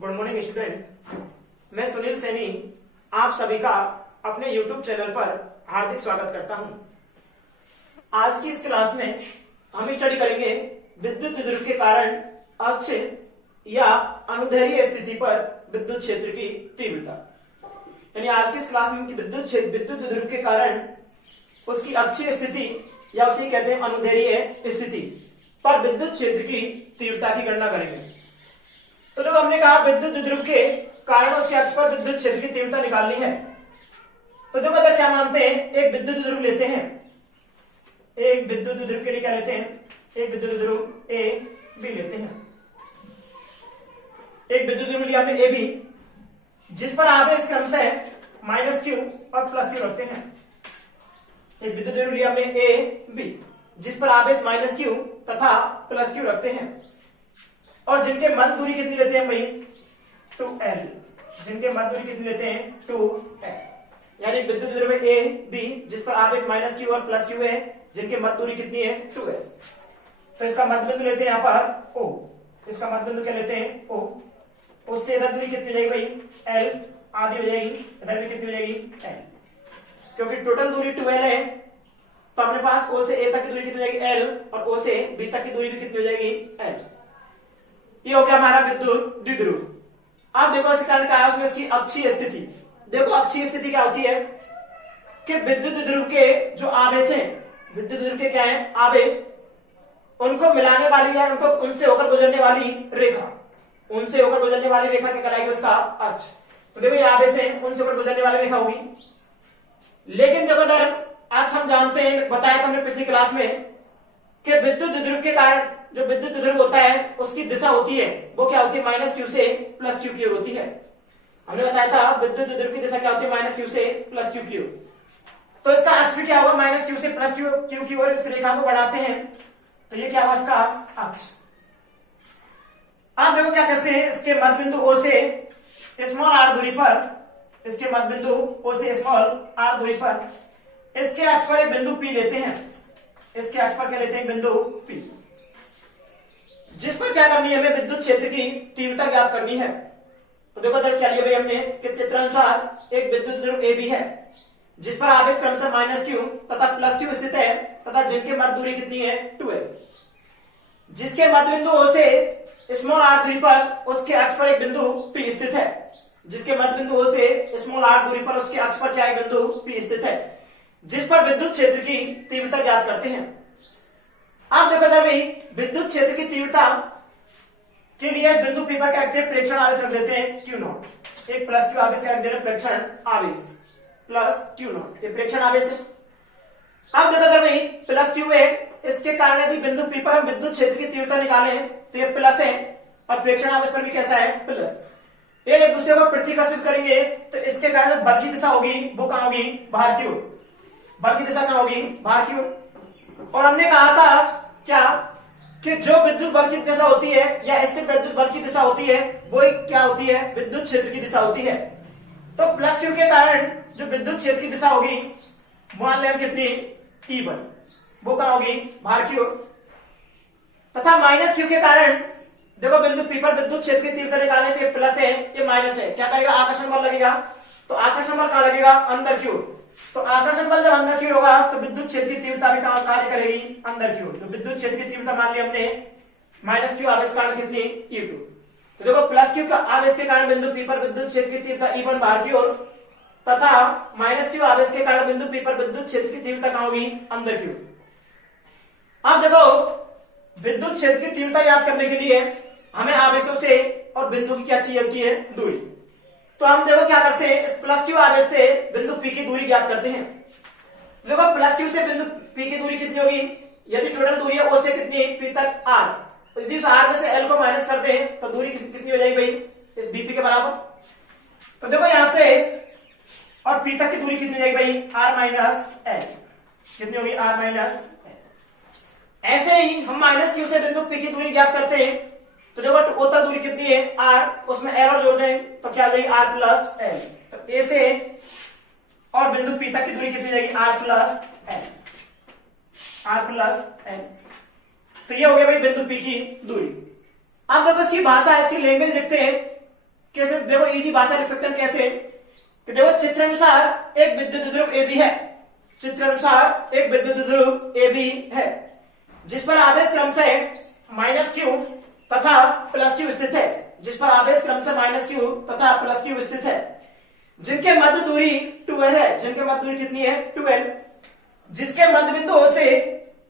Good morning student. मैं सुनील सैनी आप सभी का अपने YouTube चैनल पर हार्दिक स्वागत करता हूं। आज की इस क्लास में हम स्टडी करेंगे विद्युत द्विध्रुव के कारण अक्ष या अनुदैर्ध्य स्थिति पर विद्युत क्षेत्र की तीव्रता। यानी आज की इस क्लास में विद्युत द्विध्रुव के कारण उसकी अक्षीय स्थिति या उसे कहते हैं अनुदैर्ध्य स्थिति पर विद्युत क्षेत्र की तीव्रता की गणना करेंगे। तो जब हमने कहा विद्युत द्विध्रुव के कारण उसके अक्ष पर विद्युत क्षेत्र की तीव्रता निकालनी है, तो देखो अगर क्या मानते हैं, एक विद्युत द्विध्रुव लेते हैं, एक विद्युत द्विध्रुव के लिए क्या लेते हैं, एक विद्युत द्विध्रुव ए बी लेते हैं। एक विद्युत द्विध्रुव लिया हमने ए बी, जिस पर आवेश क्रमशः माइनस क्यू और प्लस क्यू रखते हैं। एक विद्युत द्विध्रुव लिया हमने ए बी, जिस पर आवेश माइनस क्यू तथा प्लस क्यू रखते हैं, और जिनके मध्य दूरी कितनी लेते हैं भाई, 2l। जिनके मध्य दूरी कितनी लेते हैं, 2l। यानी विद्युत द्विध्रुव ए बी जिस पर आवेश माइनस क्यू और प्लस क्यू है, जिनके मध्य दूरी कितनी है, 2l। तो इसका मध्य बिंदु लेते हैं यहां पर o। इसका मध्य बिंदु क्या लेते हैं, o। उससे इधर दूरी कितनी हो जाएगी भाई, l आधी हो जाएगी, इधर भी कितनी हो जाएगी, l। क्योंकि टोटल दूरी 2l है, तो अपने पास o से a तक की दूरी कितनी हो जाएगी, l, और o से b तक की दूरी भी कितनी हो जाएगी, l। ये हो गया हमारा विद्युत द्विध्रुव। अब देखो इसके कारण क्या है, उसमें इसकी अक्षीय स्थिति। देखो अक्षीय स्थिति क्या होती है कि विद्युत द्विध्रुव के जो आवेश हैं, विद्युत द्विध्रुव के क्या है, आवेश, उनको मिलाने वाली है, उनको उनसे होकर गुजरने वाली रेखा, उनसे होकर गुजरने वाली रेखा क्या कहलाएगी, उसका अक्ष। तो देखो ये आवेश है, उनसे होकर गुजरने वाली रेखा होगी। लेकिन देखो इधर अक्ष हम जानते हैं, बताया था हमने पिछली क्लास में कि विद्युत द्विध्रुव के कारण जो विद्युत द्विध्रुव होता है उसकी दिशा होती है, वो क्या होती है, माइनस क्यू से प्लस क्यू की ओर होती है। हमने बताया था विद्युत द्विध्रुव की दिशा क्या होती है, माइनस क्यू से प्लस क्यू की ओर। तो इसका अक्ष भी क्या होगा, माइनस क्यू से प्लस क्यू की ओर इस रेखा को बढ़ाते हैं, तो ये क्या होगा इसका अक्ष। आप देखो क्या करते हैं, इसके मध्य बिंदु ओ से स्मॉल आर दूरी पर, इसके मध्य बिंदु ओ से स्मॉल आर दूरी पर इसके अक्ष पर एक बिंदु पी लेते हैं। इसके अक्ष पर क्या लेते हैं, बिंदु पी, जिस पर क्या करनी है, हमें विद्युत क्षेत्र की तीव्रता ज्ञात करनी है। तो देखो जब क्या लिया भाई हमने कि चित्रानुसार एक विद्युत द्विध्रुव ए बी है, जिस पर आवेश क्रमशः माइनस क्यू तथा प्लस क्यू स्थित है, तथा जिनके मध्य दूरी कितनी है, 2l। जिसके मध्य बिंदु ओ से स्मॉल आर दूरी पर उसके अक्ष पर एक बिंदु पी स्थित है। जिसके मध्य बिंदु ओ से स्मॉल आर दूरी पर उसके अक्ष पर क्या एक बिंदु पी स्थित है, जिस पर विद्युत क्षेत्र की तीव्रता ज्ञात करते हैं। आप देखो भाई विद्युत क्षेत्र की तीव्रता के लिए बिंदु पी पर क्या रखते हैं, प्रेक्षण आवेश रख देते हैं Q0। एक प्लस क्यू आवेश क्या रख देते हैं, प्रेक्षण आवेश प्लस Q0, ये प्रेक्षण आवेश है। अब देखो भाई प्लस क्यू है, इसके कारण यदि बिंदु पी पर हम विद्युत क्षेत्र की तीव्रता निकालें तो ये प्लस है, और प्रेक्षण आवेश पर भी कैसा है, प्लस। ये एक दूसरे को प्रतिकर्षित करेंगे, तो इसके कारण बल की दिशा होगी वो कहां होगी, बाहर की ओर। बल की दिशा कहां होगी, बाहर की ओर। और हमने कहा था क्या कि जो विद्युत बल की दिशा होती है या स्थिर विद्युत बल की दिशा होती है वो क्या होती है, विद्युत क्षेत्र की दिशा होती है। तो प्लस क्यू के कारण जो विद्युत क्षेत्र की दिशा होगी मान लें कितनी, E1, वो कहां होगी, बाहर की ओर। तथा माइनस क्यू के कारण देखो बिंदु पी पर विद्युत क्षेत्र की तीव्रता निकालने के प्लस है, ये माइनस है, क्या करेगा, आकर्षण बल लगेगा। तो आकर्षण बल कहां लगेगा, अंदर की ओर। तो आकर्षण बल जब अंदर की ओर होगा तो विद्युत क्षेत्र की तीव्रता भी कहां कार्य करेगी, अंदर की ओर। तो विद्युत क्षेत्र की तीव्रता मान ली हमने माइनस क्यू आवेश कारण कितनी, E2। तो देखो प्लस क्यू का आवेश के कारण बिंदु पी पर विद्युत क्षेत्र की तीव्रता E1 बाहर की ओर, तथा माइनस क्यू आवेश के कारण बिंदु पी पर विद्युत क्षेत्र की तीव्रता कहां होगी, अंदर की ओर। अब देखो विद्युत क्षेत्र की तीव्रता याद करने के लिए हमें आवेशों से और बिंदु की क्या चाहिए होती है, दूरी। तो हम देखो क्या करते हैं, इस प्लस क्यू आवेश से बिंदु पी की दूरी ज्ञात करते हैं। देखो प्लस क्यू से बिंदु पी की दूरी कितनी होगी, यदि टोटल दूरी है ओ से कितनी, पी तक आर, तो यदि आर में से एल को माइनस करते हैं तो दूरी कितनी हो जाएगी भाई, इस बीपी के बराबर। तो देखो यहां से और पी तक की दूरी कितनी हो जाएगी भाई, आर माइनस एल, कितनी होगी, आर माइनस एल। ऐसे ही हम माइनस क्यू से बिंदु पी की दूरी ज्ञात करते हैं। तो देखो ओ तक दूरी कितनी है, आर, उसमें एल और जोड़ दें तो क्या आ जाएगी, आर प्लस एल। तो ए से और बिंदु पी तक की दूरी कितनी जाएगी, R plus L, R plus L. तो ये हो गया भाई बिंदु पी की दूरी। अब देखो इसकी भाषा, इसकी लैंग्वेज लिखते हैं कैसे देखो इजी भाषा लिख सकते हैं कैसे कि देखो चित्रानुसार एक विद्युत ध्रुव ए बी है, चित्रानुसार एक विद्युत ध्रुव ए बी है जिस पर आवेश क्रमशः माइनस क्यू तथा प्लस क्यू स्थित है, जिस पर आवेश क्रमशः माइनस क्यू तथा प्लस क्यू स्थित है, जिनके मध्य दूरी 12 है, जिनके मध्य दूरी कितनी है 12, जिसके मध्य बिंदु से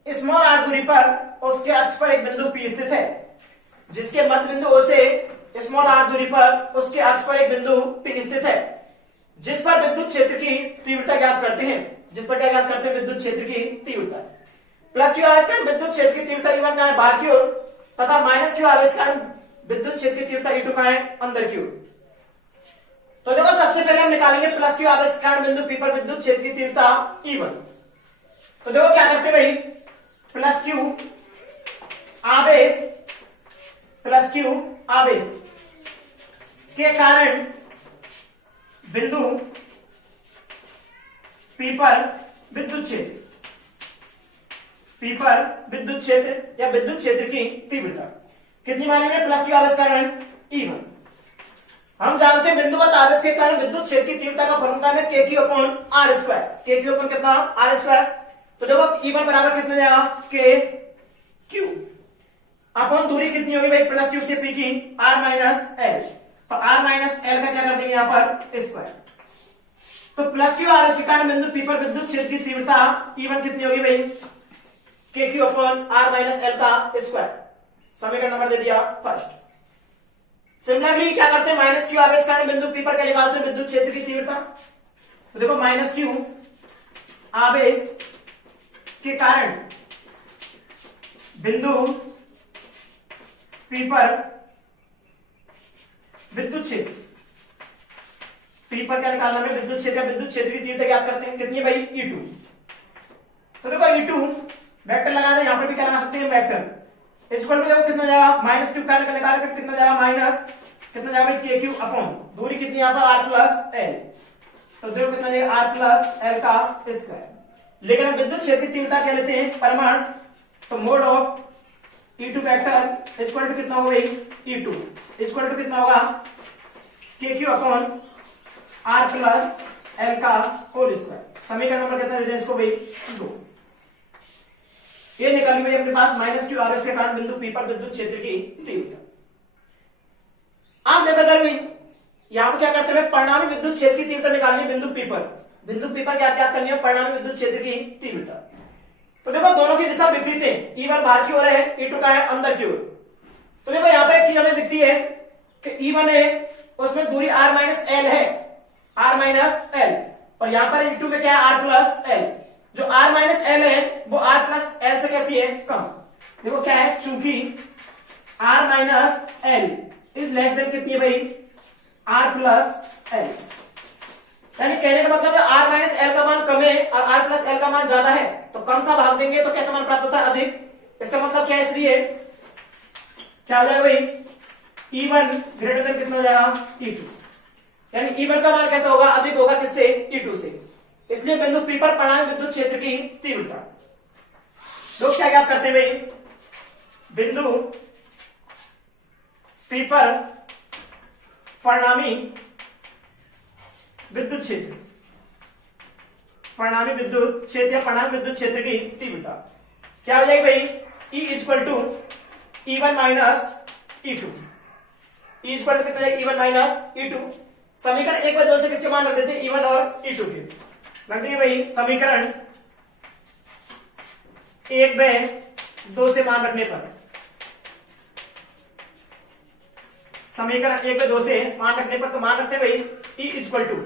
स्मॉल आर दूरी पर उसके अक्ष पर एक बिंदु पी स्थित है, जिसके मध्य बिंदु से स्मॉल आर दूरी पर उसके अक्ष पर एक बिंदु पी स्थित है, जिस पर विद्युत क्षेत्र की तीव्रता ज्ञात करते हैं, जिस पर क्या ज्ञात करते हैं विद्युत क्षेत्र की तीव्रता। प्लस क्यू आवेश कारण विद्युत क्षेत्र की तीव्रता E1 का है बाहर की ओर तथा माइनस क्यू आवेश कारण विद्युत क्षेत्र की तीव्रता E2 का है अंदर की ओर। तो देखो सबसे पहले हम निकालेंगे प्लस क्यू आवेश कारण बिंदु P पर विद्युत क्षेत्र की तीव्रता E1। तो देखो क्या करते भाई, प्लस क्यू आवेश, प्लस क्यू आवेश के कारण बिंदु P पर विद्युत क्षेत्र, P पर विद्युत क्षेत्र या विद्युत क्षेत्र की तीव्रता कितनी मानेंगे, प्लस क्यू आवेश कारण E1। हम जानते हैं बिंदुवत आवेश के कारण विद्युत क्षेत्र की तीव्रता का फॉर्मूला है K Q upon are square, के क्यू अपॉन कितना आर स्क्वायर। तो देखो E1 बराबर कितना जाएगा के क्यू अपॉन दूरी कितनी होगी भाई प्लस क्यू से P की आर माइनस एल, तो आर माइनस एल का क्या कर देंगे यहाँ पर स्क्वायर। तो प्लस क्यू आवेश के कारण बिंदु P पर विद्युत क्षेत्र की तीव्रता E1 कितनी होगी भाई के Q upon R minus L का स्क्वायर। समीकरण नंबर दे दिया फर्स्ट। सिमिलरली क्या करते हैं, माइनस क्यू आवेश कारण बिंदु P पर क्या निकालते हैं विद्युत क्षेत्र की तीव्रता। तो देखो माइनस क्यू आवेश के कारण बिंदु P पर विद्युत क्षेत्र, P पर क्या निकालना है विद्युत क्षेत्र, विद्युत क्षेत्र की तीव्रता ज्ञात करते हैं कितनी है भाई E2। तो देखो E2 वेक्टर लगा दे, यहां पर भी क्या लगा सकते हैं वेक्टर, इक्वल टू देखो कितना जाएगा माइनस क्यू का निकाल कर कितना जाएगा माइनस कितना जाएगा भाई के क्यू अपॉन दूरी कितनी यहां पर आर प्लस एल, तो देखो कितना जाएगा आर प्लस एल का स्क्वायर। लेकिन हम विद्युत क्षेत्र की तीव्रता क्या लेते हैं परिमाण, तो mod of E2 vector equal to कितना होगा भाई E2 इक्वल टू कितना होगा K Q upon R plus L का होल स्क्वायर। समीकरण नंबर कितना देते हैं इसको भाई 2। ये निकाली भाई अपने पास माइनस क्यू आवेश के कारण बिंदु P पर विद्युत क्षेत्र की तीव्रता। आप देखो दरवी यहां पर क्या करते हैं परिणामी विद्युत क्षेत्र की तीव्रता निकालनी है बिंदु P पर, बिंदु P पर क्या क्या करनी है परिणामी विद्युत क्षेत्र की तीव्रता। तो देखो दोनों की दिशा विपरीत है, E1 बाहर की ओर है E2 का है अंदर की ओर। तो देखो यहां पर एक चीज हमें दिखती है कि E1 है उसमें दूरी r माइनस एल है, r माइनस एल, और यहां पर E2 में क्या है r प्लस एल। जो r माइनस एल है वो r प्लस एल से कैसी है कम। देखो क्या है चूंकि r minus L is less than कितनी है भाई r प्लस एल, यानी कहने का मतलब है r माइनस एल का मान कम है और r प्लस एल का मान ज्यादा है, तो कम का भाग देंगे तो कैसा मान प्राप्त होता है अधिक। इसका मतलब क्या है, इसलिए क्या हो जाएगा भाई E1 ग्रेटर देन कितना हो जाएगा E2, यानी E1 का मान कैसा होगा अधिक होगा किससे E2 से। इसलिए बिंदु P पर परिणामी विद्युत क्षेत्र की तीव्रता लोग क्या ज्ञात करते हैं भाई, बिंदु P पर परिणामी विद्युत क्षेत्र, परिणामी विद्युत क्षेत्र या परिणामी विद्युत क्षेत्र की तीव्रता क्या हो जाएगी भाई E equal to E1 minus E2, E equal to कितना जाएगा E1 माइनस E2। समीकरण 1 व 2 से किसके मान रख देते हैं E1 और E2 के रख देंगे भाई, समीकरण 1 व 2 से मान रखने पर, समीकरण 1 व 2 से मान रखने पर तो मान रखते हैं भाई E इक्वल टू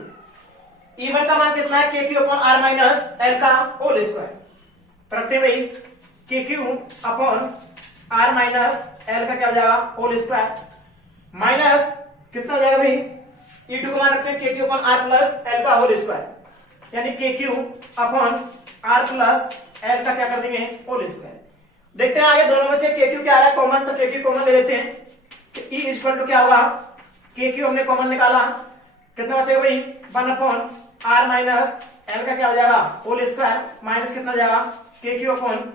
E1 का मान कितना है K Q upon R minus L का होल स्क्वायर, तो रखते हैं भाई के Q upon R minus L का क्या हो जाएगा होल स्क्वायर माइनस कितना हो जाएगा भाई E2 का मान रखते हैं K Q upon R plus L का होल स्क्वायर, यानी K Q upon R plus L का क्या कर देंगे होल स्क्वायर। देखते हैं आगे दोनों में से के क्यू क्या आ रहा है कॉमन, तो के क्यू कॉमन ले लेते हैं। E इक्वल टू क्या होगा के क्यू हमने कॉमन निकाला कितना बचेगा भाई 1 अपॉन आर माइनस एल का क्या हो जाएगा होल स्क्वायर माइनस कितना हो जाएगा K Q upon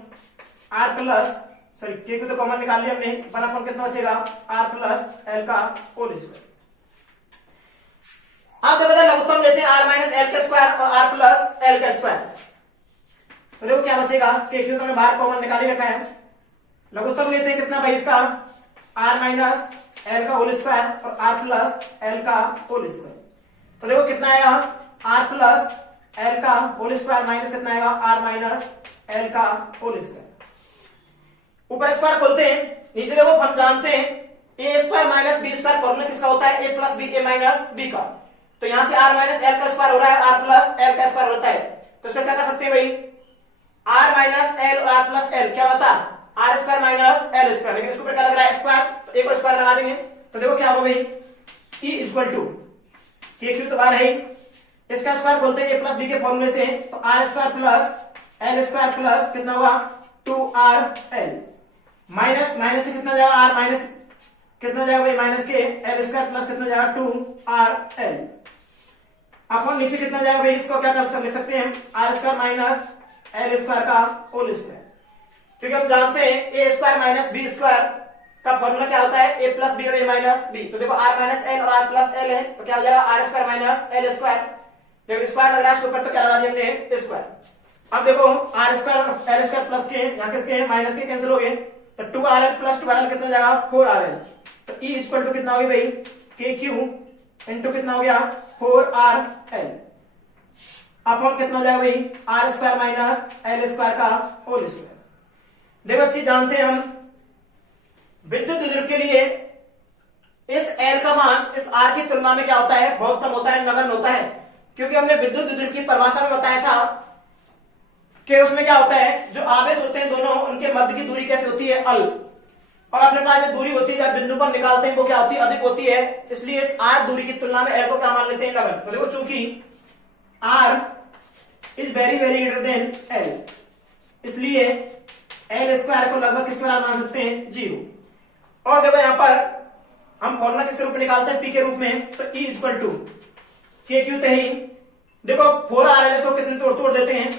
R plus sorry K Q तो कॉमन निकाल लिया हमने 1 अपॉन कितना बचेगा आर प्लस एल का होल स्क्वायर। आप देखो लघुत्तम लेते हैं आर माइनस एल का स्क्वायर और आर प्लस एल का स्क्वायर, तो देखो क्या बचेगा, के क्यू तो हमने बाहर कॉमन निकाल ही रखा है। लघुत्तम लेते हैं कितना भाई इसका, आर माइनस एल का होल स्क्वायर और आर प्लस एल का होल स्क्वायर, तो देखो कितना आएगा, आर प्लस एल का होल स्क्वायर माइनस कितना आएगा, आर माइनस एल का होल स्क्वायर। ऊपर स्क्वायर खोलते हैं, नीचे देखो हम जानते हैं A square minus B square formula किसका होता है, A plus B A minus B का, तो यहां से आर माइनस एल का स्क्वायर हो रहा है, आर प्लस एल का स्क्वायर होता है, तो इसका क्या कर सकते हैं भाई, आर माइनस एल और आर प्लस एल क्या होता है, R square minus L square, लेकिन इसके ऊपर क्या लग रहा है स्क्वायर, तो एक और स्क्वायर लगा देंगे, तो देखो क्या होगा भाई, ई इक्वल टू के क्यू तो बाहर है, इसका स्क्वायर बोलते हैं ए प्लस बी के फॉर्मूले से, तो R square plus L square plus कितना हुआ 2rl माइनस माइनस से कितना जाएगा, आर माइनस कितना जाएगा भाई, माइनस के एल स्क्वायर प्लस कितना जाएगा 2rl अपन नीचे कितना जाएगा भाई, इसको क्या कर लिख सकते हैं, R square minus L square का होल स्क्वायर, क्योंकि हम जानते हैं A square minus B square का फॉर्मूला क्या होता है, ए प्लस बी और ए माइनस बी, तो देखो आर माइनस एल और आर प्लस एल है, तो क्या हो जाएगा R square minus L square, देखो स्क्वायर लग रहा है इसके ऊपर, तो क्या लगा दिया हमने स्क्वायर। अब देखो आर स्क्वायर और एल स्क्वायर प्लस के यहाँ किसके माइनस के कैंसिल हो गए, तो 2rl प्लस 2rl कितना जाएगा 4rl, तो E इक्वल टू कितना हो गया भाई, के क्यू इंटू कितना हो गया 4rl अपॉन कितना हो जाएगा भाई, R square minus L square का होल स्क्वायर। देखो अच्छी जानते हैं हम विद्युत द्विध्रुव के लिए इस L का मान इस R की तुलना में क्या होता है, बहुत कम होता है, नगण्य होता है, क्योंकि हमने विद्युत द्विध्रुव की परिभाषा में बताया था कि उसमें क्या होता है, जो आवेश होते हैं दोनों उनके मध्य की दूरी कैसे होती है अल, और अपने पास जो दूरी होती है जब बिंदु पर निकालते हैं वो क्या होती है, अधिक होती है, इसलिए इस R दूरी की तुलना में L को क्या मान लेते हैं, नगण्य। तो देखो चूंकि R is very very greater then L, इसलिए एल स्क्वायर को लगभग किस बराबर मान सकते हैं, 0। और देखो यहां पर हम फॉर्मूला किसके रूप में निकालते हैं, पी के रूप में, तो E इक्वल टू के क्यू ते ही देखो 4rl को कितने तोड़ देते हैं,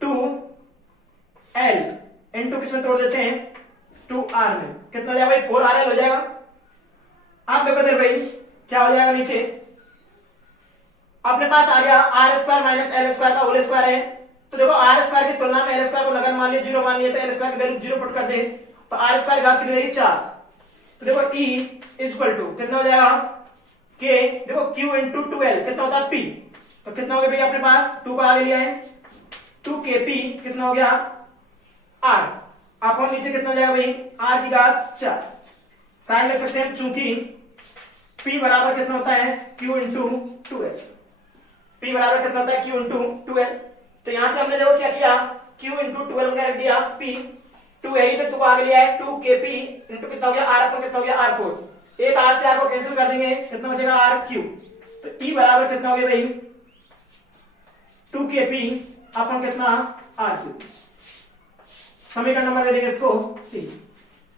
2l इंटू किसमें तोड़ देते हैं, 2r में, कितना हो जाएगा भाई 4rl हो जाएगा। आप देखो इधर भाई क्या हो जाएगा, नीचे अपने पास आ गया R square minus L square का होल स्क्वायर है, तो देखो आर स्क्वायर की तुलना में एल स्क्वायर को नगण्य मान लिया, 0 मान लिया, तो एल स्क्वायर की वैल्यू 0 पुट कर दे, तो आर स्क्वायर घात कितनी रहेगी 4, तो देखो E इक्वल टू कितना हो जाएगा, के देखो Q इंटू 2l कितना होता है P, तो कितना हो गया भाई अपने पास 2 का आगे लिया है, 2kp कितना हो गया R, आप नीचे कितना हो जाएगा भाई R की घात 4, साइन ले सकते हैं चूंकि P बराबर कितना होता है Q इंटू 2l, P बराबर कितना होता है Q इंटू 2l, तो यहां से हमने देखो क्या किया, Q इंटू 2l वगैरह रख दिया, P 2 है तक 2 को आगे लिया है, 2kp इंटू कितना हो गया R पर कितना हो गया R4, एक R से R को कैंसिल कर देंगे, कितना बचेगा RQ, तो E बराबर कितना हो गया भाई 2kp अपन कितना RQ, समीकरण नंबर दे देंगे इसको 3।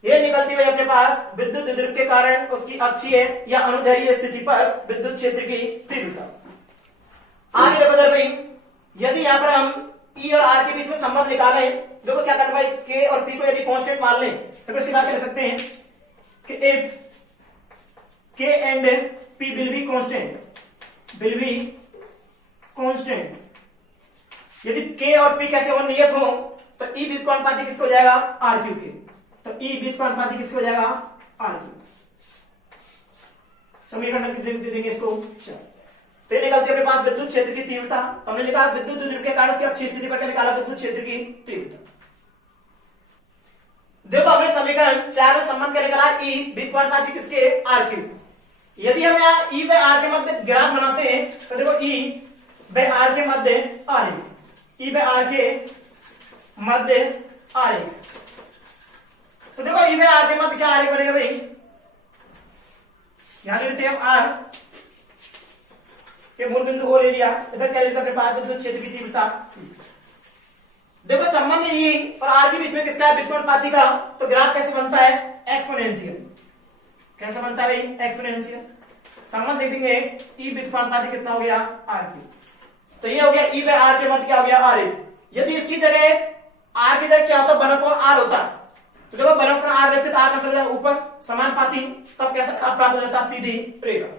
ये निकलती हुई अपने पास विद्युत द्विध्रुव के कारण उसकी अक्षीय या अनुदैर्घ्य स्थिति पर विद्युत क्षेत्र की तीव्रता। आगे देखो भाई, यदि यहां पर हम E और R के बीच में संबंध निकालें, देखो क्या करना भाई, K और P को यदि कांस्टेंट मान लें तो फिर उसके बाद क्या लिख सकते हैं कि if K and P will be constant, यदि K और P कैसे हो नियत हो तो E व्युत्क्रमानुपाती किसको हो जाएगा RQ के, तो E व्युत्क्रमानुपाती किसको हो जाएगा RQ, समीकरण दे देंगे इसको 4। फिर निकलती है अपने पास विद्युत क्षेत्र की तीव्रता, हमने निकाला विद्युत द्विध्रुव के कारण उसकी अक्षीय स्थिति पर निकाला विद्युत क्षेत्र की तीव्रता। देखो हमें समीकरण 4 में संबंध क्या निकाला, E व्युत्क्रमानुपाती किसके RQ, यदि हम यहाँ E व R के मध्य ग्राफ बनाते हैं तो देखो E व R के मध्य R, E व R के मध्य R, तो देखो E व R के मध्य क्या R बनेगा भाई, यहां लेते हैं हम R ये मूल बिंदु को ले लिया, इधर क्या लेते अपने पास विद्युत क्षेत्र की तीव्रता। देखो संबंध E और R के बीच में किसका है, व्युत्क्रमानुपाती का, तो ग्राफ कैसे बनता है एक्सपोनेंशियल, कैसे बनता है भाई एक्सपोनेंशियल, संबंध दे देंगे E व्युत्क्रमानुपाती कितना हो गया RQ, तो ये हो गया E व R के मध्य क्या हो गया RA, यदि इसकी जगह R की जगह क्या होता 1/r होता, तो देखो 1/r लिखते तो R कैसे ऊपर समानुपाती, तब कैसे प्राप्त हो जाता सीधी रेखा,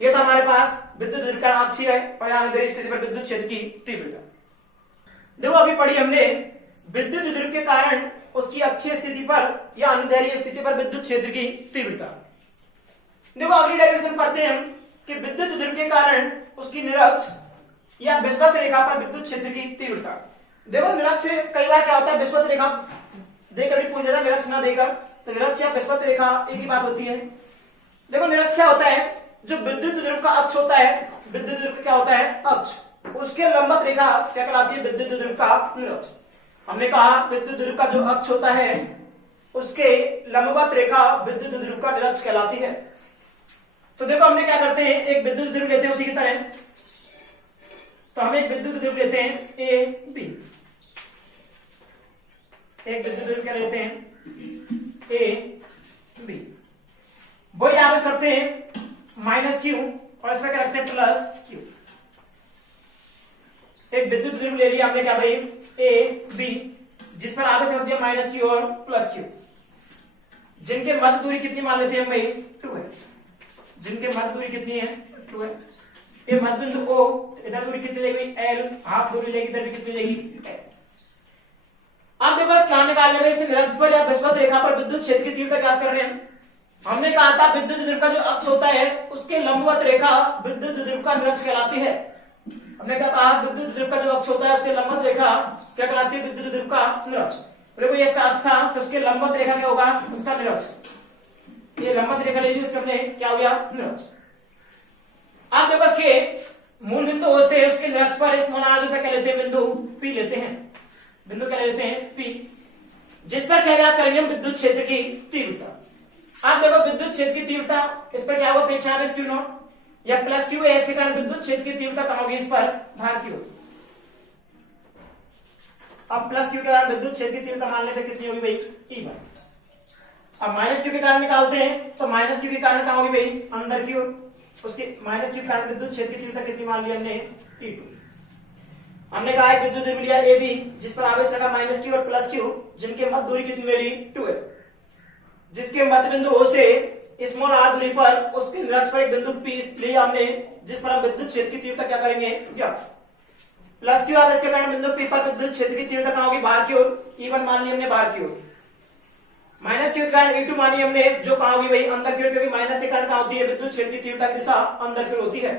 ये था हमारे पास विद्युत ध्रुव का अक्षीय है और यहाँ अनुदैर्ध्य स्थिति पर विद्युत क्षेत्र की तीव्रता। देखो अभी पढ़ी हमने विद्युत ध्रुव के कारण उसकी अक्षीय स्थिति पर या अनुदैर्ध्य स्थिति पर विद्युत क्षेत्र की तीव्रता। देखो अगली डेरिवेशन पढ़ते हैं हम कि विद्युत ध्रुव के कारण उसकी निरक्ष या विस्वत रेखा पर विद्युत क्षेत्र की तीव्रता। देखो निरक्ष कई बार क्या होता है, विस्वत रेखा देकर भी पूछ लेता, निरक्ष ना देकर, तो निरक्ष या विस्वत रेखा एक ही बात होती है। देखो निरक्ष क्या होता है, जो विद्युत ध्रुव का अक्ष होता है, विद्युत ध्रुव का क्या होता है अक्ष, उसके लंबवत रेखा क्या कहलाती है, विद्युत ध्रुव का निरक्ष। हमने कहा विद्युत ध्रुव का जो अक्ष होता है उसके लंबवत रेखा विद्युत ध्रुव का निरक्ष कहलाती है। तो देखो हमने क्या करते हैं, एक विद्युत ध्रुव लेते हैं उसी की तरह, तो हम एक विद्युत ध्रुव लेते हैं ए बी, एक विद्युत ध्रुव क्या लेते हैं ए बी, वही आवेश करते हैं माइनस क्यू और इसमें क्या रखते हैं प्लस क्यू। एक विद्युत ध्रुव ले लिया हमने क्या भाई ए बी, जिस पर आवेश रख दिया माइनस क्यू और प्लस क्यू, जिनके मध्य दूरी कितनी मान लेते हैं हम भाई 2 है, जिनके मध्य दूरी कितनी है 2 है। ये मध्य बिंदु ओ, इधर दूरी कितनी लेगी एल, हाफ दूरी लेगी, इधर भी कितनी लेगी एल। अब देखो क्या निकालने में, इसे निरक्ष पर या विस्वत रेखा पर विद्युत क्षेत्र की तीव्रता ज्ञात कर रहे हैं। हमने कहा था विद्युत ध्रुव का जो अक्ष होता है उसके लंबवत रेखा विद्युत ध्रुव का निरक्ष कहलाती है। हमने क्या कहा, विद्युत ध्रुव का जो अक्ष होता है उसके लंबवत रेखा क्या कहलाती है, विद्युत ध्रुव का निरक्ष। देखो ये इसका अक्ष था तो उसके लंबवत रेखा क्या होगा, उसका निरक्ष। ये लंबवत रेखा ले ली, उसके अपने क्या हो गया निरक्ष। आप देखो इसके मूल बिंदु ओ से उसके निरक्ष पर इस मोनार्ध पे क्या लेते हैं, बिंदु पी लेते हैं, बिंदु क्या लेते हैं पी, जिस पर क्या ज्ञात करेंगे हम विद्युत क्षेत्र की तीव्रता। आप देखो विद्युत क्षेत्र की तीव्रता, इस पर क्या होगा प्रेक्षणावेश क्यू नॉट या प्लस क्यू है, इसके कारण विद्युत क्षेत्र की तीव्रता कम होगी, इस पर भार क्यू। अब प्लस क्यू के कारण विद्युत क्षेत्र की तीव्रता मान लेते कितनी होगी भाई E1। अब माइनस क्यू के कारण निकालते हैं तो माइनस क्यू के कारण कहां होगी भाई अंदर की ओर, उसके माइनस क्यू के कारण विद्युत क्षेत्र की तीव्रता कितनी मान ली हमने E2। हमने कहा है विद्युत ध्रुव लिया ए बी, जिस पर आवेश रखा माइनस क्यू और प्लस क्यू, जिनके मध्य दूरी कितनी मेरी 2 है, जिसके मध्य बिंदु ओ से स्मॉल आर दूरी पर उसके निरक्ष पर एक बिंदु पी लिया हमने, जिस पर हम विद्युत क्षेत्र की तीव्रता क्या करेंगे ज्ञात। प्लस क्यू आवेश के कारण बिंदु पी पर विद्युत क्षेत्र की तीव्रता कहां होगी, बाहर की ओर, E1 मान ली हमने बाहर की ओर। माइनस क्यू के कारण E2 मानी हमने, जो कहां होगी भाई अंदर की ओर, क्योंकि माइनस के कारण कहां होती है विद्युत क्षेत्र की तीव्रता की दिशा अंदर की ओर होती है।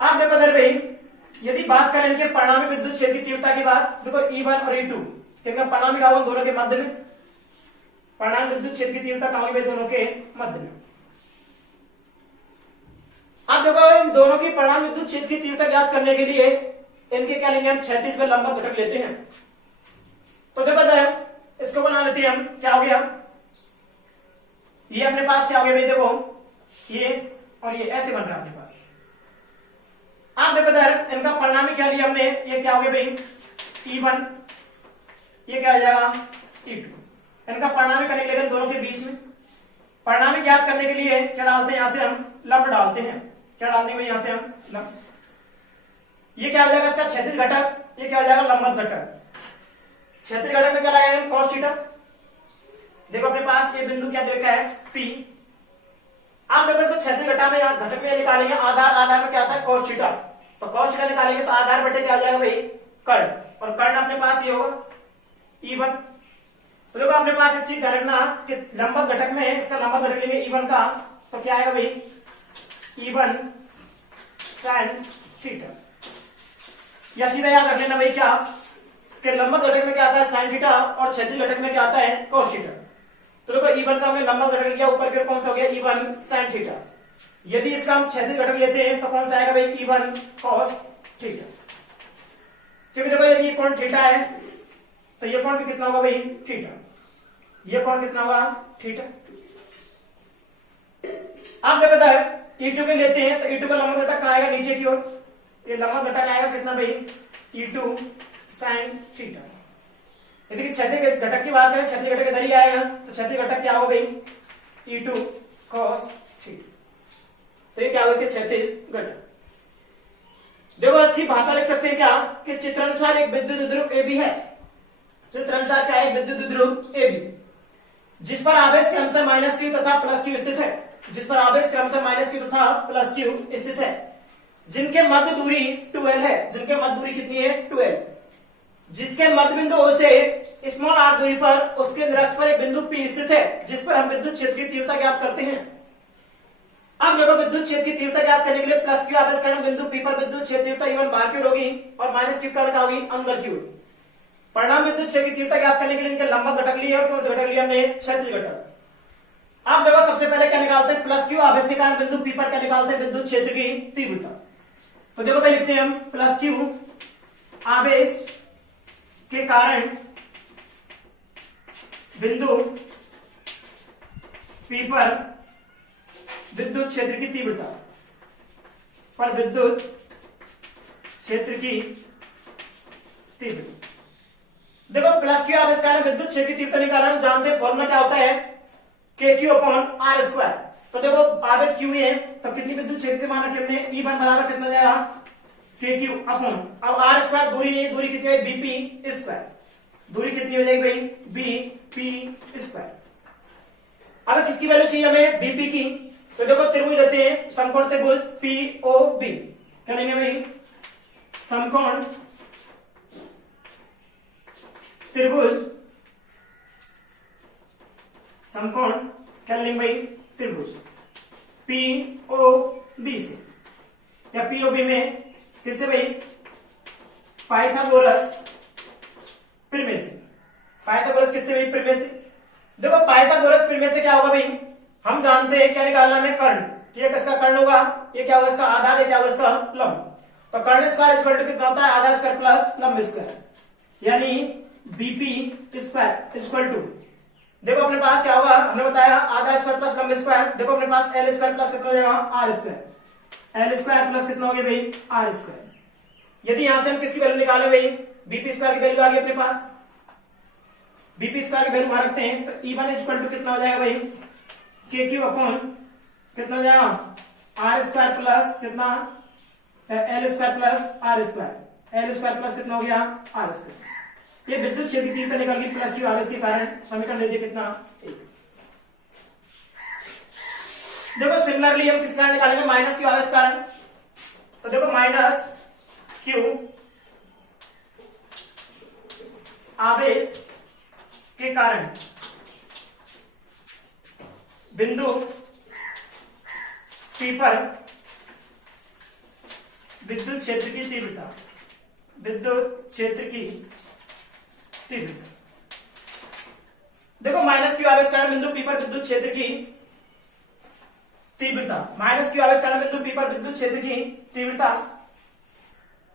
आप देखो इधर भाई यदि बात करें इनके परिणामी विद्युत क्षेत्र की तीव्रता की बात, देखो E1 और E2 इनका परिणामी क्या होगा, दोनों के मध्य में, परिणाम विद्युत क्षेत्र की तीव्रता कहां होगी भाई दोनों के मध्य में। आप देखो इन दोनों की परिणाम विद्युत क्षेत्र की तीव्रता ज्ञात करने के लिए इनके क्या लेंगे हम 36 में लंबवत घटक लेते हैं। तो देखो इसको बना लेते हैं हम, क्या हो गया ये अपने पास क्या हो गया भाई, देखो ये और ये ऐसे बन रहा है अपने पास। आप देखो इधर इनका परिणामी क्या लिया हमने, ये क्या हो गया भाई E1, ये क्या हो जाएगा E2। इनका परिणामी करने के लिए दोनों के बीच में परिणामी ज्ञात करने के लिए क्या डालते हैं, यहां से हम लंब डालते हैं, क्या डालते हैं यहां से हम लंब। ये क्या हो जाएगा इसका क्षैतिज घटक, ये क्या हो जाएगा लंबवत घटक। क्षैतिज घटक में क्या लगाएंगे cos थीटा। देखो अपने पास ये बिंदु क्या दे रखा है P। आप देखो इसको क्षैतिज घटक में घटक में निकालेंगे आधार, आधार में क्या आता है cos थीटा, तो cos थीटा निकालेंगे तो आधार बटे क्या आ जाएगा भाई कर्ण, और कर्ण अपने पास ये होगा E1। तो देखो अपने पास एक चीज ध्यान रखना कि लंबवत घटक में इसका लंबवत घटक लेंगे E1 का, तो क्या आएगा भाई E1 sin थीटा, या सीधा याद रख लेना भाई क्या कि लंबवत घटक में क्या आता है sin थीटा और क्षैतिज घटक में क्या आता है cos थीटा। तो देखो E1 का हमने लंबवत घटक लिया, ऊपर की ओर कौन सा हो गया E1 sin थीटा। यदि इसका हम क्षैतिज घटक लेते हैं तो कौन सा आएगा भाई E1 cos थीटा, क्योंकि देखो यदि ये कोण थीटा है तो ये कोण भी कितना होगा भाई थीटा, ये कोण कितना होगा थीटा। आप देखो इधर E2 के लेते हैं तो E2 का लंबवत घटक कहां आएगा नीचे की ओर, ये लंबवत घटक आएगा कितना भाई E2 sin थीटा। यदि क्षैतिज घटक की बात करें, क्षैतिज घटक इधर ही आएगा, तो क्षैतिज घटक क्या होगा भाई E2 cos थीटा। तो ये क्या होगा क्षैतिज घटक। देखो इसकी भाषा लिख सकते हैं क्या कि चित्रानुसार एक विद्युत ध्रुव AB है, चित्रानुसार क्या है विद्युत ध्रुव AB, जिस पर आवेश क्रमशः माइनस क्यू तथा प्लस क्यू स्थित है। जिस पर आवेश क्रमशः माइनस क्यू तथा प्लस क्यू स्थित है, जिनके मध्य दूरी 12 है, जिनके मध्य दूरी कितनी है 12, जिसके मध्य बिंदु O से स्मॉल r दूरी पर उसके निरक्ष पर एक बिंदु P स्थित है, जिस पर हम विद्युत क्षेत्र की तीव्रता ज्ञात करते हैं। अब देखो विद्युत क्षेत्र की तीव्रता ज्ञात करने के लिए प्लस क्यू आवेश कण बिंदु P पर विद्युत क्षेत्र तीव्रता इवन बाहर की ओर होगी और माइनस क्यू कण का होगी अंदर की ओर। परिणाम विद्युत क्षेत्र की तीव्रता ज्ञात करने के लिए इनके लंबवत घटक लिए और कौन से घटक लिए हमने, क्षैतिज घटक। अब देखो सबसे पहले क्या निकालते हैं, प्लस क्यू आवेश के कारण बिंदु P पर क्या निकालते हैं, विद्युत क्षेत्र की तीव्रता। तो देखो भाई लिखते हैं हम प्लस क्यू आवेश के कारण बिंदु P पर विद्युत क्षेत्र की तीव्रता, पर विद्युत क्षेत्र की तीव्रता। देखो प्लस क्यू आवेश कारण विद्युत क्षेत्र की तीव्रता निकालना, हम जानते हैं फॉर्मूला क्या होता है, K Q upon are square. तो देखो आवेश क्यू है तब कितनी विद्युत क्षेत्र माना कि हमने ई वन बराबर कितना जाएगा, के क्यू अपॉन, अब आर स्क्वायर दूरी नहीं, दूरी कितनी है बीपी स्क्वायर, दूरी कितनी हो जाएगी भाई बीपी स्क्वायर। अब किसकी वैल्यू चाहिए हमें, बीपी की। तो देखो त्रिभुज लेते हैं, समकोण त्रिभुज पीओबी, क्या लेंगे भाई, समकोण त्रिभुज, समकोण क्या लेंगे भाई, त्रिभुज पीओबी से, या पीओबी में किससे भाई, पाइथागोरस प्रमेय से। पाइथागोरस किससे भाई, प्रमेय से। देखो पाइथागोरस प्रमेय से क्या होगा भाई, हम जानते हैं क्या निकालना है कर्ण, ये किसका कर्ण होगा, ये क्या होगा इसका आधार, ये क्या होगा इसका लंब। तो कर्ण स्क्वायर इक्वल टू कितना होता है, आधार स्क्वायर प्लस लंब स्क्वायर, यानी बीपी स्क्वायर इक्वल टू, देखो अपने पास क्या होगा, हमने बताया आधार स्क्वायर प्लस लंब स्क्वायर। देखो अपने पास एल स्क्वायर प्लस कितना हो जाएगा, R square, L square plus कितना हो गया भाई, आर स्क्वायर। यदि यहां से हम किसकी वैल्यू निकाले भाई, बीपी स्क्वायर की वैल्यू आ गई अपने पास, बीपी स्क्वायर की वैल्यू बाहर रखते हैं, तो ई वन इक्वल टू कितना हो जाएगा भाई, के क्यू अपॉन कितना हो जाएगा, आर स्क्वायर प्लस कितना, L square plus R square, L square plus कितना हो गया, आर स्क्वायर। ये विद्युत क्षेत्र की तीव्रता निकल गई प्लस क्यू आवेश के कारण। समीकरण दे दिए कितना, 1। देखो सिमिलरली हम किस कारण निकालेंगे, माइनस क्यू आवेश कारण। तो देखो माइनस क्यू आवेश के कारण बिंदु P पर विद्युत क्षेत्र की तीव्रता, विद्युत क्षेत्र की तीव्रता। देखो माइनस क्यू आवेश कारण बिंदु P पर विद्युत क्षेत्र की तीव्रता, माइनस क्यू आवेश कारण बिंदु P पर विद्युत क्षेत्र की तीव्रता।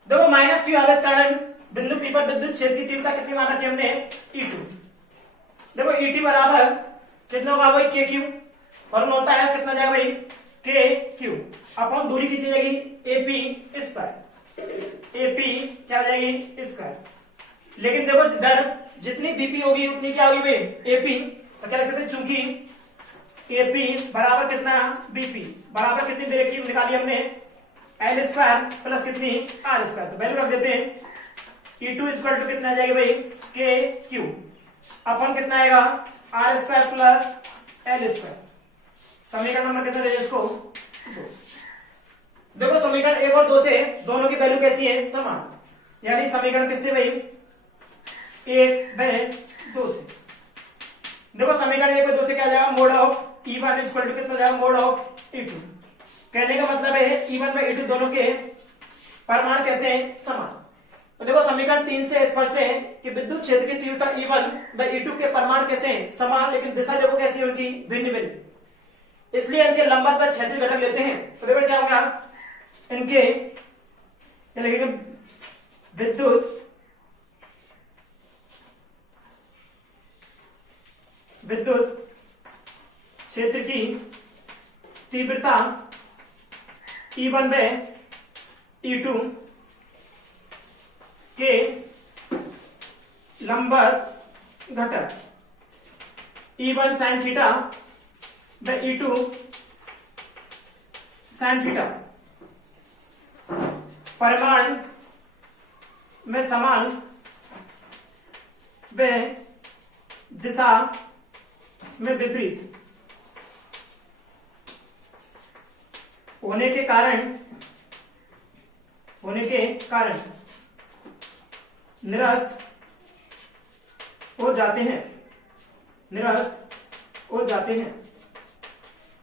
देखो माइनस क्यू आवेश कारण बिंदु P पर विद्युत क्षेत्र की तीव्रता कितनी माना कि हमने, E2। देखो E2 बराबर कितना होगा भाई, के क्यू, फॉर्मूला होता है कितना जाएगा भाई, के क्यू अपॉन दूरी कितनी जाएगी, एपी स्क्वायर, एपी क्या हो जाएगी स्क्वायर। लेकिन देखो दर जितनी बीपी होगी उतनी क्या होगी भाई, एपी। तो क्या लिख सकते हैं, चूंकि एपी बराबर कितना, बीपी बराबर कितनी दे रखी निकाली हमने, एल स्क्वायर प्लस कितनी, आर स्क्वायर। तो वैल्यू रख देते हैं, E2 इक्वल टू कितना आ जाएगा भाई, के क्यू अपॉन कितना आएगा, R square plus L square. समीकरण नंबर कितना दे इसको, 2। देखो समीकरण 1 और 2 से दोनों की वैल्यू कैसी है, समान, यानी समीकरण किससे भाई, 1 व 2 से। देखो समीकरण 1 व 2 से क्या जाएगा, mode of E1 equal to कितना जाएगा, मोड ऑफ E2। कहने का मतलब है E1 व E2 दोनों के परिमाण कैसे हैं, समान। तो देखो समीकरण 3 से स्पष्ट है कि विद्युत क्षेत्र की तीव्रता E1 व E2 के परिमाण कैसे हैं, समान, लेकिन दिशा देखो कैसी होगी, भिन्न भिन्न, इसलिए इनके लंबवत व क्षैतिज घटक लेते हैं। तो देखो क्या होगा, इनके क्या लिखेंगे, विद्युत क्षेत्र की तीव्रता E1 व E2 के लंबवत घटक E1 sin थीटा व E2 sin थीटा परिमाण में समान व दिशा में विपरीत होने के कारण निरस्त हो जाते हैं।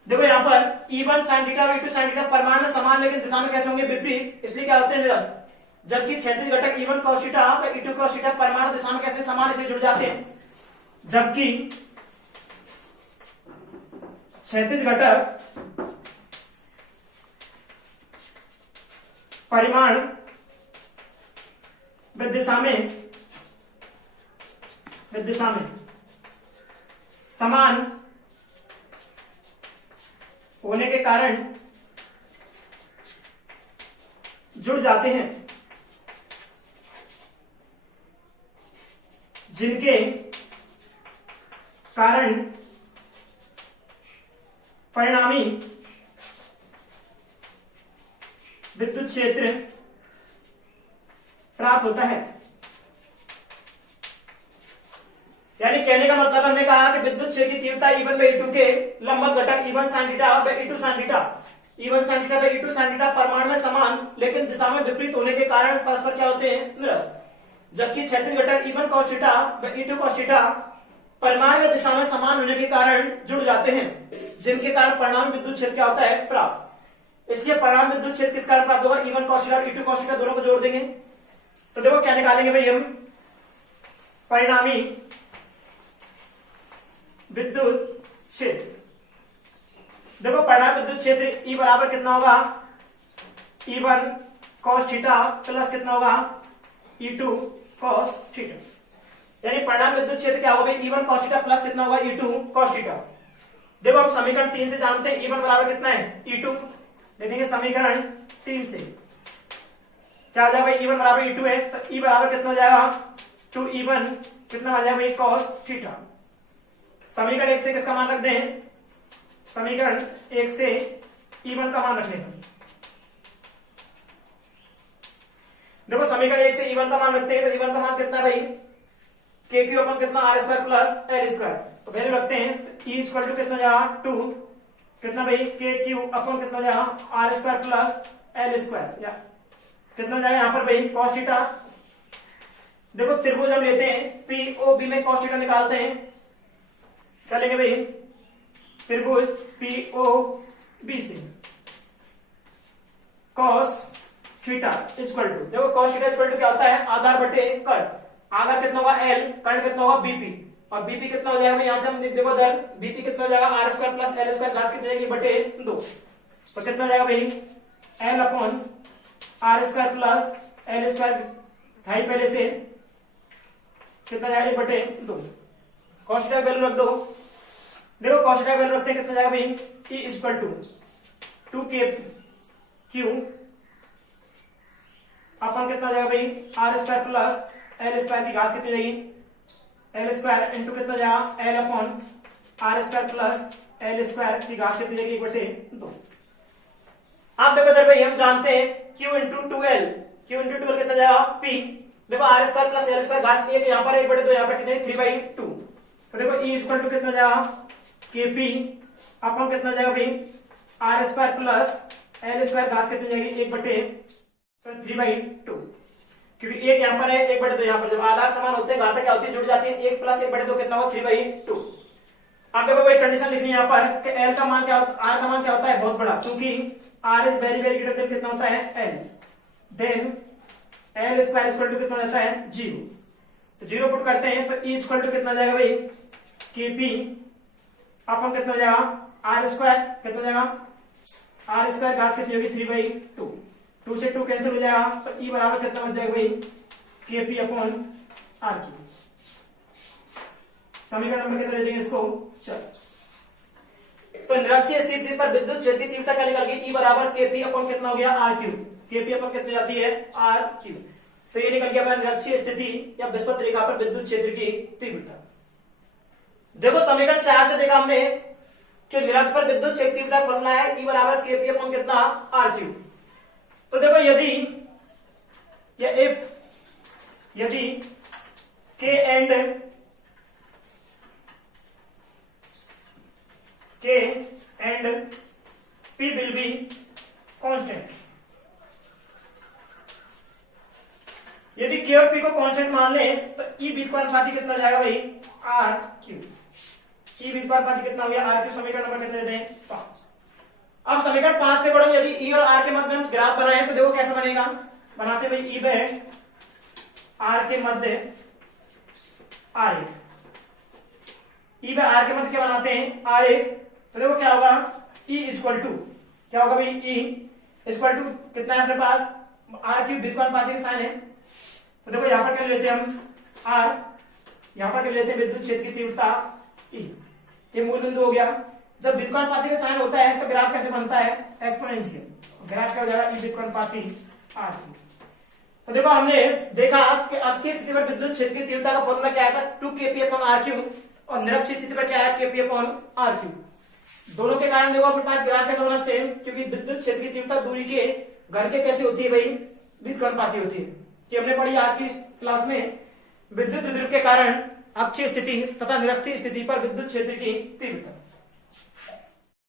देखो यहां पर E1 sin थीटा और E2 sin थीटा परिमाण में समान लेकिन दिशा में कैसे होंगे, विपरीत, इसलिए क्या होते हैं, निरस्त। जबकि क्षैतिज घटक E1 cos थीटा व E2 cos थीटा परिमाण दिशा में कैसे समान, इसलिए जुड़ जाते हैं। जबकि क्षैतिज घटक परिमाण व दिशा में समान होने के कारण जुड़ जाते हैं, जिनके कारण परिणामी विद्युत क्षेत्र प्राप्त होता है। यानी कहने का मतलब हमने कहा कि विद्युत क्षेत्र की तीव्रता E1 by E2 के लंबवत घटक E1 sin theta by E2 sin theta, E1 sin theta by E2 sin theta परिमाण में समान लेकिन दिशा में विपरीत होने के कारण परस्पर क्या होते हैं, निरस्त। जबकि क्षैतिज घटक E1 cos theta by E2 cos theta परिमाण में दिशा में समान होने के कारण जुड़ जाते हैं, जिनके कारण परिणामी विद्युत क्षेत्र क्या होता है, प्राप्त। इसलिए परिणाम विद्युत क्षेत्र किस कारण प्राप्त होगा, E1 cos थीटा और E2 cos थीटा दोनों को जोड़ देंगे तो देखो क्या निकालेंगे भाई हम, परिणामी विद्युत क्षेत्र। देखो परिणामी विद्युत क्षेत्र E बराबर कितना होगा, E1 cos थीटा प्लस कितना होगा, E2 cos थीटा। यानी परिणामी विद्युत क्षेत्र क्या होगा, E1 cos थीटा प्लस कितना होगा, E2 cos थीटा। देखो हम समीकरण 3 से जानते हैं E1 बराबर कितना है, E2। देखेंगे समीकरण 3 से क्या हो जाएगा, E1 बराबर E2 है तो E बराबर कितना हो जाएगा, 2E1 कितना हो जाएगा, cos थीटा। समीकरण 1 से किसका मान रख दें, समीकरण 1 से E1 का मान रखने का। देखो समीकरण 1 से E1 का मान रखते हैं तो E1 का मान कितना है भाई, KQ अपन कितना R square plus L square, तो वैल्यू रखते हैं तो E इक्वल टू कितना जाएगा 2 कितना भाई KQ अपन कितना जाएगा R square plus L square, या कितना जाएगा यहाँ पर भाई cos थीटा। देखो त्रिभुज हम लेते हैं POB में cos थीटा निकालते हैं, क्या लेंगे भाई, त्रिभुज POB से cos थीटा इक्वल टू, देखो cos थीटा इक्वल टू क्या होता है, आधार बटे कर्ण। आधार कितना होगा L, कर्ण कितना होगा BP, और BP कितना हो जाएगा, यहां से हम लिख देखो दर BP कितना हो जाएगा R square plus L square, घात कितनी जाएगी बटे 2, तो कितना हो जाएगा भाई L upon R square plus L square था पहले से, कितना जाएगा बटे 2। cos थीटा वैल्यू रख दो, देखो cos थीटा वैल्यू रखते हैं कितना जाएगा भाई, E इक्वल टू 2KQ अपन कितना जाएगा भाई R square plus L square की घात कितनी जाएगी, L स्क्वायर इंटू कितना जाएगा L upon R square plus L square की घात कितनी जाएगी बटे 2। आप देखो इधर भाई हम जानते हैं Q into 2L, Q into 2L कितना जाएगा P, देखो R square plus L square घात 1 यहाँ पर 1 बटे 2 यहाँ पर कितने 3/2, तो देखो E इक्वल टू कितना जाएगा KP अपन कितना जाएगा भाई R square plus L square घात कितनी जाएगी 1 बटे 3/2, क्योंकि 1 यहाँ पर है 1 बटे 2 यहाँ पर, जब आधार समान होते हैं घात क्या होती है, जुड़ जाती है, 1 प्लस 1 बटे 2 कितना होगा 3/2। अब देखो कोई कंडीशन लिखनी है यहाँ पर कि L का मान क्या होता है, R का मान क्या होता है, बहुत बड़ा, क्योंकि R is very very greater than कितना होता है L, then L square equal to कितना हो जाता है 0, तो 0 पुट करते हैं तो E इक्वल टू कितना जाएगा भाई KP अपन कितना हो जाएगा R स्क्वायर कितना हो जाएगा R स्क्वायर घात कितनी होगी 3/2, 2 से 2 कैंसिल हो जाएगा तो E बराबर कितना बन जाएगा भाई KP अपॉन RQ। समीकरण नंबर कितना दे देंगे इसको, चल तो निरक्षीय स्थिति पर विद्युत क्षेत्र की तीव्रता क्या निकल गई, E बराबर KP अपॉन कितना हो गया RQ, KP अपॉन कितनी जाती है RQ, तो ये निकल गया अपना निरक्षीय स्थिति या विस्पत रेखा पर विद्युत क्षेत्र की तीव्रता। देखो समीकरण 4 से देखा हमने कि निरक्ष पर विद्युत क्षेत्र तीव्रता का फॉर्मूला है E बराबर KP अपॉन कितना RQ। तो देखो यदि या इफ यदि K and P will be constant. यदि के और पी को कांस्टेंट मान ले तो ई बीजगणित कितना हो जाएगा भाई, आर क्यू। ई बीजगणित कितना हो गया, आर क्यू। समीकरण नंबर कितने देते हैं, 5। अब समीकरण 5 से बढ़ो, यदि ई और आर के मध्य में हम ग्राफ बनाए तो देखो कैसा बनेगा। बनाते भाई ई बाय आर के मध्य आर एक, ई बाय आर के मध्य क्या बनाते हैं, आर एक। तो देखो क्या होगा, ई इक्वल टू क्या होगा भाई, ई इक्वल टू कितना है अपने पास, आर क्यूब बीजगणित साइन है। तो देखो यहां पर क्या लेते हैं हम, आर, यहां पर क्या लेते हैं विद्युत क्षेत्र की तीव्रता ई। ये मूल बिंदु हो गया। जब बीजगणित का साइन होता है तो ग्राफ कैसे बनता है, एक्सपोनेंशियल। ग्राफ क्या हो जाएगा, ई बीजगणित आर क्यूब। तो देखो हमने देखा कि अक्षीय स्थिति पर विद्युत क्षेत्र की तीव्रता का फॉर्मूला क्या आया था, 2kp/r3, और निरक्षीय स्थिति पर क्या है, kp/r3। दोनों के कारण देखो अपने पास ग्राफ कैसा होना, सेम, क्योंकि विद्युत क्षेत्र की तीव्रता दूरी के घर के कैसे होती है भाई, बीजगणित होती है। कि हमने पढ़ी आज की क्लास में विद्युत द्विध्रुव के कारण अक्षीय स्थिति तथा निरक्षीय स्थिति पर विद्युत क्षेत्र की तीव्रता।